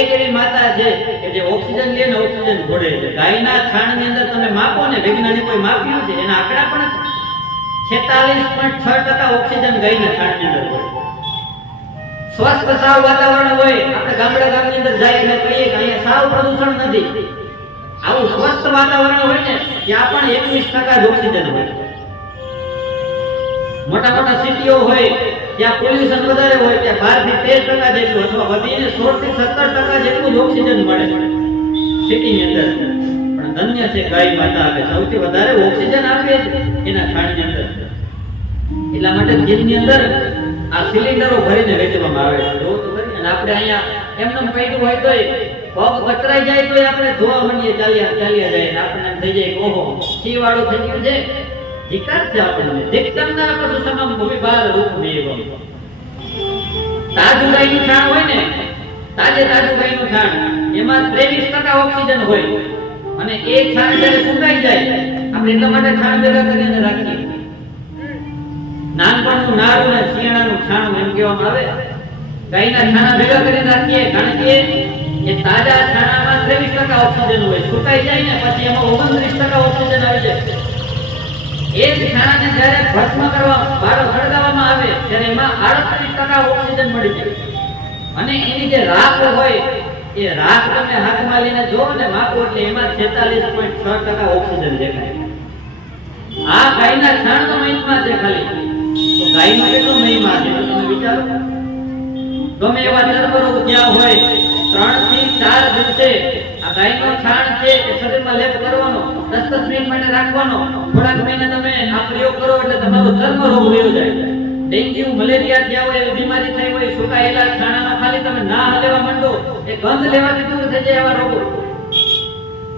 એક એવી માતા છે કે જે ઓક્સિજન લે ને ઓક્સિજન છોડે છે. ગાયના છાણની અંદર તમે માપો ને, વૈજ્ઞાનિકોએ માપ્યું છે, એના આંકડા પણ 46.6% ઓક્સિજન ગાયના છાણની અંદર હોય. સ્વસ્થ સાવ વાતાવરણ હોય, આપણે ગામની અંદર જાય એટલે કહીએ કે અહીંયા સાવ પ્રદૂષણ નથી, આવું સ્વસ્થ વાતાવરણ હોય ને ત્યાં પણ 21% જ ઓક્સિજન હોય. મોટા મોટા સિટીઓ હોય ત્યાં પોલ્યુશન વધારે હોય, ત્યાં 12 થી 13% જેટલું અથવા વધીને 16 થી 17% જેટલું જ ઓક્સિજન મળે સિટીની અંદર. પણ ધન્ય છે ગાય માતા, કે સૌથી વધારે ઓક્સિજન આપે છે એના છાણની અંદર. એટલા માટે ચીનની અંદર આ સિલિન્ડરો ભરીને વેચવામાં આવે છે. જો તો કરી, અને આપણે અહીંયા એમને પડ્યું હોય તોય પગ કચરાઈ જાય તોય આપણે ધોવા માંડીએ, ચાલ્યા જાય, અને આપણને એમ થઈ જાય કે ઓહો સી વાળું થઈ ગયું છે. ધિક્કાર છે આપણને. દિક્તમના પશુ સમમ ભૂમિભાર રૂપમેવમ. તાજું ગાયનું છાણ હોય ને, તાજું ગાયનું છાણ, એમાં 23% ઓક્સિજન હોય, અને એ છાણ જ્યારે સુકાઈ જાય, આપણે એટલા માટે છાણ ભેગા કરીને રાખીએ. નાનપણનું નાળું ને શિયાળાનું છાણું એમ કહેવામાં આવે. ગાયના છાણા ભેગા કરીને રાખીએ, કારણ કે એ તાજા છાણામાં 23% ઓક્સિજન હોય, સુકાઈ જાય ને પછી એમાં 29% ઓક્સિજન આવે છે. એ જ છાણાને જ્યારે ભસ્મ કરવા બાળો સળગાવવામાં આવે ત્યારે એમાં 38% ઓક્સિજન મળી જાય. અને એની જે રાખ હોય એ રાખ તમે હાથમાં લઈને જો ને માપો એટલે એમાં 46.6% ઓક્સિજન દેખાય. આ ગાયના છાણનો મહિમા છે ખાલી. તો ગાયનો કેટલો મહિમા છે તો તમે વિચારો. ગમે એવા ચર્મરોગ જ્યાં હોય 3 થી 4 દિવસે આ ગાયનો છાણ છે એ શરીરમાં લેપ કરવાનો, 10 મિનિટ માટે રાખવાનો. થોડાક મહિને તમે આ પ્રયોગ કરો એટલે તમારો ચર્મરોગ વયો જાય. ડેન્ગ્યુ, મલેરિયા થયા હોય, એવી બીમારી થઈ હોય, સુકાયેલા છાણાનો ખાલી તમે ના લેવા માંડો, એ ગંધ લેવાથી દૂર થઈ જાય એવા રોગો.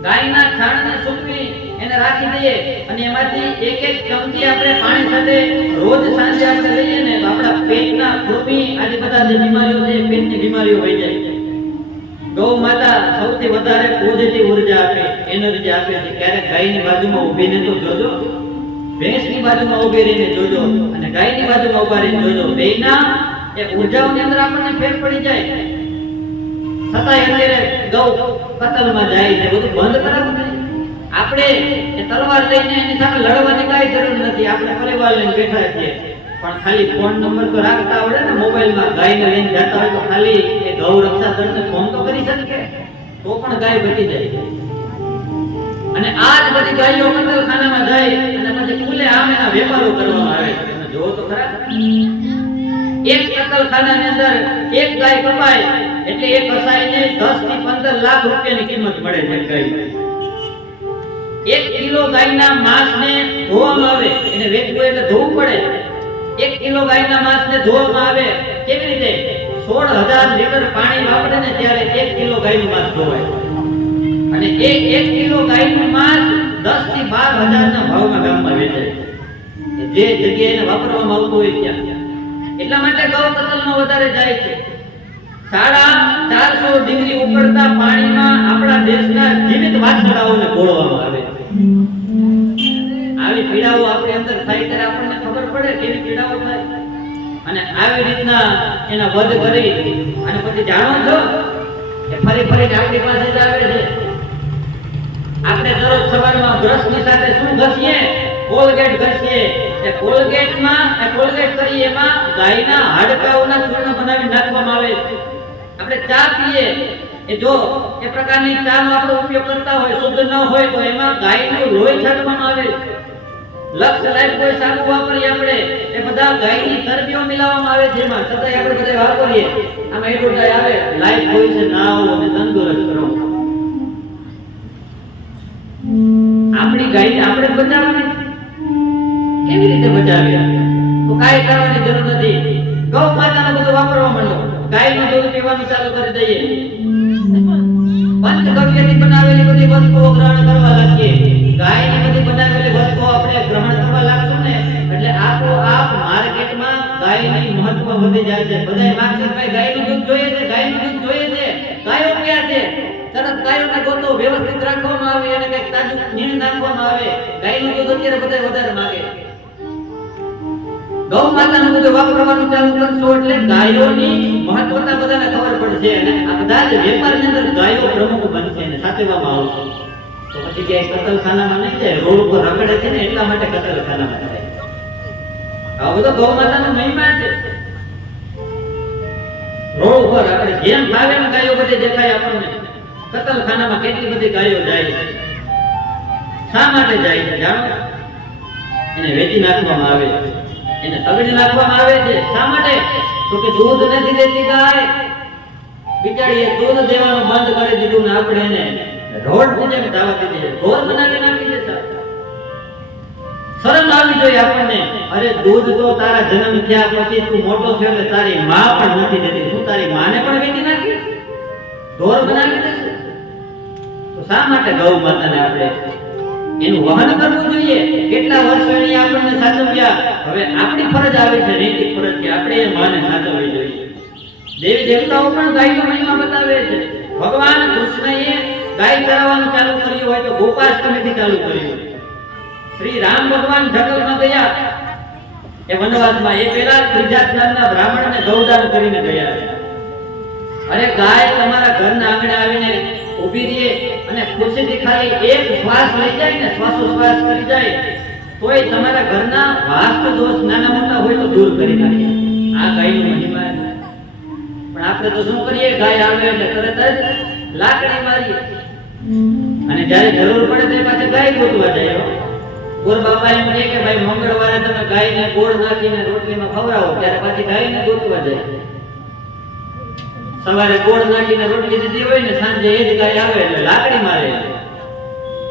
ગાયના છાણને સૂકવી એને રાખી દઈએ અને એમાંથી એક ચમચી આપણે પાણી સાથે રોજ સાંજે આપણે લઈએ ને તો આપણા પેટના કૃમિ આદિ બધા જે બીમારીઓ છે એ પેટની બીમારીઓ વહી જાય. ગૌ માતા સૌથી વધારે પોઝિટિવ ઉર્જા આપે, એનર્જી આપે છે. ક્યારેક ગાયની બાજુમાં ઊભીને તો જોજો, ભેંસની બાજુમાં ઊભી રહીને જોજો અને ગાયની બાજુમાં ઊભા રહીને જોજો, બેયના એ ઉર્જાઓની અંદર આપણને ફેર પડી જાય. છતાંય અત્યારે ગૌ કતલમાં જાય છે, બધું બંધ કરાવવું જોઈએ. આપણે એ તલવાર લઈને એની સામે લડવાની કાંઈ જરૂર નથી. આપણે પરિવાર લઈને બેઠા છીએ, પણ ખાલી ફોન નંબર તો રાખતા આવડે ને, મોબાઈલમાં ગાયને લઈને જતા હોય તો ખાલી એ ગૌ રક્ષા દળને ફોન તો કરી શકે, તો પણ ગાય બચી જાય. અને આ જ બધી ગાયો કતલખાનામાં જાય અને પછી ખુલ્લે આમ એના વેપારો કરવામાં આવે છે. તમે જોવો તો ખરા, એક કતલખાનાની અંદર એક ગાય કપાય એટલે એક કસાઈને 10 થી 15 લાખ રૂપિયાની કિંમત મળે છે. ગાય 1 કિલો ગાયના માંસને ધોવામાં આવે, એને વેચવું એટલે ધોવું પડે. 1 કિલો ગાયના માંસને ધોવામાં આવે કેવી રીતે? 16,000 લીટર પાણી વાપરે ને ત્યારે 1 કિલો ગાયનું માંસ ધોવાય. અને એ 1 કિલો ગાયનું માંસ 10 થી 12,000 ના ભાવમાં ગામમાં વેચાય, જે જગ્યાએ એને વાપરવામાં આવતું હોય ત્યાં. એટલા માટે ગૌ કતલમાં વધારે જાય છે. 450 ડિગ્રી ઉકળતા પાણીમાં આપણા દેશના જીવિત વાછરડાઓને ગોળવામાં આવે છે. આવી પીડાઓ આપણી અંદર થાય ત્યારે આપણને ખબર પડે કેવી પીડાઓ થાય. અને આવી રીતના એના વધ કરી અને પછી જાણો છો કે ફરી આપણી પાસે જ આવે છે. આપણે દરરોજ સવારમાં બ્રશની સાથે શું ઘસીએ? કોલગેટ ઘસીએ. એ કોલગેટમાં કોલગેટ કરી એમાં ગાયના હાડકાઓના ચૂર્ણ બનાવી નાખવામાં આવે છે. આપણે ચા પીએ એ જો એ પ્રકારની ચાનો આપણે ઉપયોગ કરતા હોય, શુદ્ધ ન હોય તો એમાં ગાયનું લોહી છાંટવામાં આવે છે. લક્ષ લાઈફ કોઈ સાબુ વાપરીએ આપણે એ બધા ગાયની ચરબીઓ મિલાવવામાં આવે છે એમાં, છતાંય આપણે બધા વાપરીએ. આમાં એટલું આવે લાઈફ કોઈ છે નાઓ અને તંદુરસ્ત રહો. આપણી ગાયને આપણે બચાવવાની કેવી રીતે બચાવીએ? તો કાંઈ કરવાની જરૂર નથી. ગૌ માતાને બધું વાપરવા માંડો, ગાયનું દૂધ પીવાનું ચાલુ કરી દઈએ, પંચગવ્યથી બનાવેલી બધી વસ્તુઓ ગ્રહણ કરવા લાગીએ. ગાયની બધી બનાવેલી વસ્તુઓ આપણે ગ્રહણ કરવા લાગશું ને એટલે આપોઆપ માર્કેટમાં ગાયની મહત્વ વધી જાય છે. બધાય માગશે ભાઈ ગાયનું દૂધ જોઈએ છે, ગાયનું દૂધ જોઈએ છે. ગાયો ક્યાં છે? તરત ગાયોને ગોતો, વ્યવસ્થિત રાખવામાં આવે અને કંઈક તાજું નીણ નાખવામાં આવે. ગાયનું દૂધ અત્યારે બધા વધારે માંગે. ગૌ માતાનું બધું વાપરવાનું ચાલુ કરશો એટલે ગાયોની મહત્વતા બધાને ખબર પડશે અને આ બધા જ વેપારની અંદર ગાયો પ્રમુખ બનશે અને સાચવવામાં આવશે. તો પછી ક્યાંય કતલખાનામાં નહીં જાય, રોડ ઉપર રખડે છે ને એટલા માટે કતલખાનામાં જાય. આ બધો ગૌ માતાનો મહિમા છે. રોડ ઉપર આપણે જેમ ભાવે એમ ગાયો બધી દેખાય આપણને. કતલખાનામાં કેટલી બધી ગાયો જાય છે. શા માટે જાય છે જાણો? એને વેચી નાખવામાં આવે છે, એને તગડી નાખવામાં આવે છે. શા માટે? તો કે દૂધ નથી દેતી ગાય, બિચારીએ દૂધ દેવાનું બંધ કરી દીધું ને આપણે એને રોડ પૂજે દાવા દીધી છે, ઢોર બનાવી નાખી છે. શરમ આવી જોઈએ આપણને. અરે દૂધ તો તારા જન્મ થયા પછી તું મોટો થયો એટલે તારી માં પણ નથી દેતી, તું તારી માને પણ વેચી નાખી, ઢોર બનાવી દેશે. તો શા માટે ગૌ માતાને આપણે એનું વહન કરવું જોઈએ? કેટલા વર્ષો એની આપણને સાચવ્યા. હવે આપણી ફરજ આવે છે, નૈતિક ફરજ કે આપણે એ માને સાચવવી જોઈએ. દેવી દેવતાઓ પણ ગાયનો મહિમા બતાવે છે. ભગવાન કૃષ્ણએ ગાય ચરાવવાનું ચાલુ કર્યું હોય તો ગોપાષ્ટમીથી ચાલુ કર્યું. શ્રી રામ ભગવાન જંગલમાં ગયા એ વનવાસમાં, એ પહેલા ત્રીજા જ્ઞાનના બ્રાહ્મણને ગૌદાન કરીને ગયા. અરે ગાય તમારા ઘરના આંગણે આવીને ઊભી રહે અને ખુશીથી ખાલી એક શ્વાસ લઈ જાય ને, શ્વાસોશ્વાસ કરી જાય તોય તમારા ઘરના વાસ્તુ દોષ નાના મોટા હોય તો દૂર કરી નાખે. આ ગાયનો મહિમા છે. પણ આપણે તો શું કરીએ, ગાય આવે એટલે તરત જ લાકડી મારીએ અને જ્યારે જરૂર પડે તે પાછળ ગાય ગોતવા જાય. ગોર બાપા એમ કહે કે ભાઈ મંગળવારે તમે ગાયને ગોળ નાખીને રોટલીમાં ખવડાવો, ત્યારે પાછી ગાયને ગોતવા જાય. સવારે ગોળ નાખીને રોટલી દીધી હોય ને સાંજે એ જ ગાય આવે એટલે લાકડી મારે.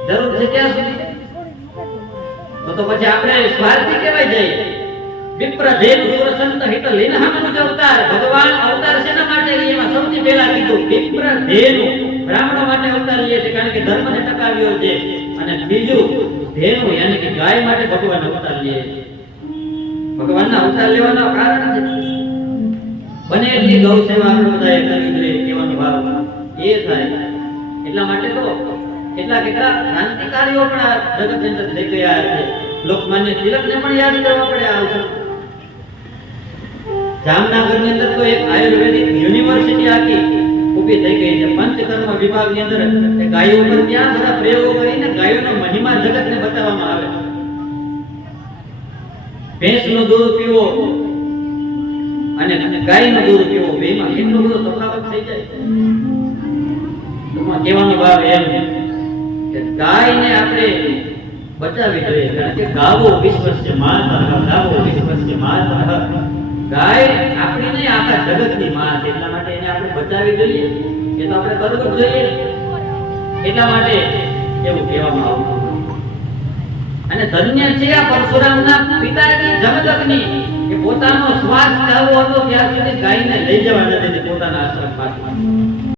જરૂર છે ત્યાં સુધી તો પછી આપણે સ્વાર્થી કહેવાય જાય. વિપ્ર દેવ સુરસંત હિત લીનહમનું અવતાર. ભગવાન અવતાર શેના માટે લે? એમાં સૌથી પહેલા કીધું વિપ્ર ધેનુ, બ્રાહ્મણો માટે અવતાર લે છે કારણ કે ધર્મને ટકાવ્યો છે. અને બીજું ધેનુ યાની કે ગાય માટે ભગવાન અવતાર લે છે. ભગવાનના અવતાર લેવાનું કારણ છે બને એટલી ગૌ સેવા આપણે બધાએ કરવી જોઈએ કહેવાનો ભાવ એ થાય. એટલા માટે તો કેટલા ક્રાંતિકારીઓ પણ આ જગતની અંદર થઈ ગયા છે. લોકમાન્ય તિલકને પણ યાદ કરવા પડે. આ અવસર જામનગરની અંદર તો એક આયુર્વેદિક યુનિવર્સિટી આખી ઊભી થઈ ગઈ છે. પંચકર્મ વિભાગની અંદર એ ગાયો ઉપર ત્યાં બધા પ્રયોગો કરીને ગાયોનો મહિમા જગતને બતાવવામાં આવે. ભેંસનું દૂધ પીવો અને ગાયનું દૂધ પીવો, બેમાં કેટલો બધો તફાવત થઈ જાય. ટૂંકમાં કહેવાનો ભાવ એમ કે ગાયને આપણે બચાવી જોઈએ કારણ કે ગાવો વિશ્વસ્ય માતરઃ, ગાવો વિશ્વસ્ય માતરઃ. ગાય આપણી નહીં આખા જગતની માં છે. એટલા માટે એને આપણે બચાવી જોઈએ. એ તો આપણે કરવું જ જોઈએ. એટલા માટે એવું કહેવામાં આવતું. અને ધન્ય છે આ પરશુરામના પિતાજી જમદગ્નિ કે પોતાનો શ્વાસ ચાલવો હતો ત્યાં સુધી ગાયને લઈ જવા ન દીધી પોતાના આશ્રમ પાછળ.